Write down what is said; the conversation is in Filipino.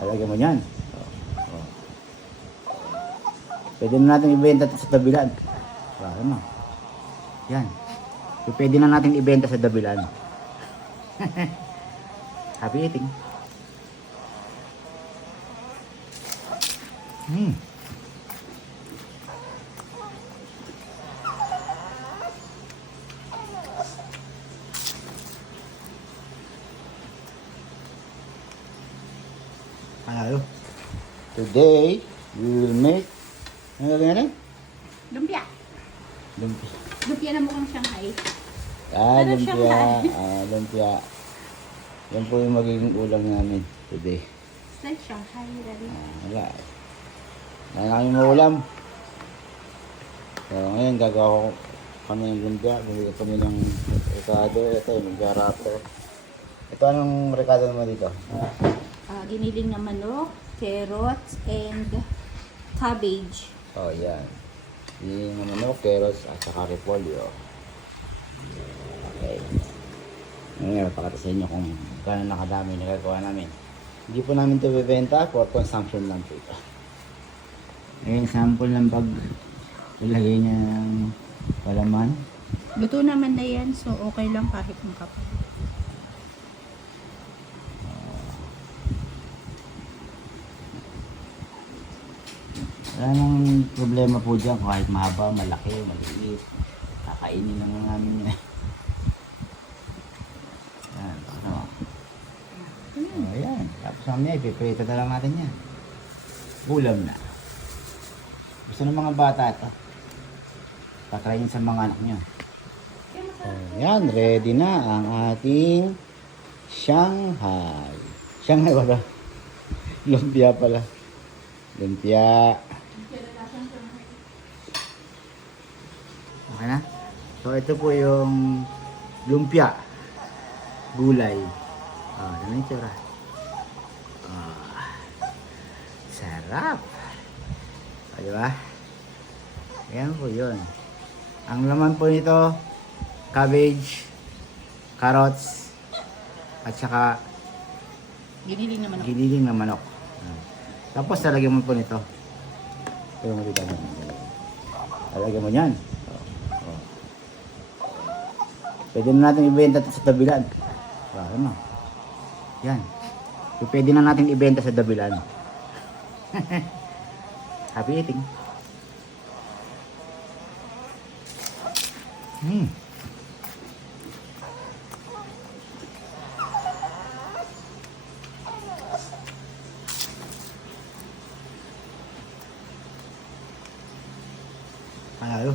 Lalagyan mo yan. Oh. Pwede na natin ibenta sa dabilan. Ano? Yan. Pwede na natin ibenta sa dabilan. Happy eating. Panalo. Today, we will make, ano gagawin natin? Lumpia. Lumpia. Lumpia na mukhang Shanghai. Lumpia. Shanghai. Lumpia. Yan po yung magiging ulam namin today. It's like Shanghai, Daddy. Wala. Wala na kami maulam. So, ngayon gagawa ko kami ng lumpia. Bumili kami ng rekado. Ito yung lumpia wrapper. Ito anong rekado naman dito? Giniling na manok, carrots, and cabbage. Oh, yan. Yung manok, carrots, at saka repolyo. Okay. Ngayon, pakita sa inyo kung gano'n nakadami nagagawa namin. Hindi po namin ito bibenta for consumption lang po ito. Ngayon, sample ng pag ilagay niya ng palaman. Luto naman na yan, so okay lang kahit ang kapal. Wala nang problema po dyan kahit mahaba, malaki, maliit. Kakainin lang namin yan. Yan, ano. Oh, yan. Tapos mamaya, ipiprito na lang natin yan. Ulam na. Gusto ng mga bata ito. Tatrayin sa mga anak nyo. Oh, yan, ready na ang ating Shanghai. Shanghai wala. Lumpia pala. Lumpia. Okay na? So ito po yung lumpia. Gulay. Ano yung tsura? Sarap. Diba? Ayan po yun. Ang laman po nito, cabbage, carrots, at saka Giniling na manok. giniling na manok. Tapos lalagyan mo po nito. Ito yung makita mo. Lalagyan mo yan. Pwede na natin ibenta sa dabilan. Ano? Yan. Pwede na natin ibenta sa dabilan. Happy eating. Panalo.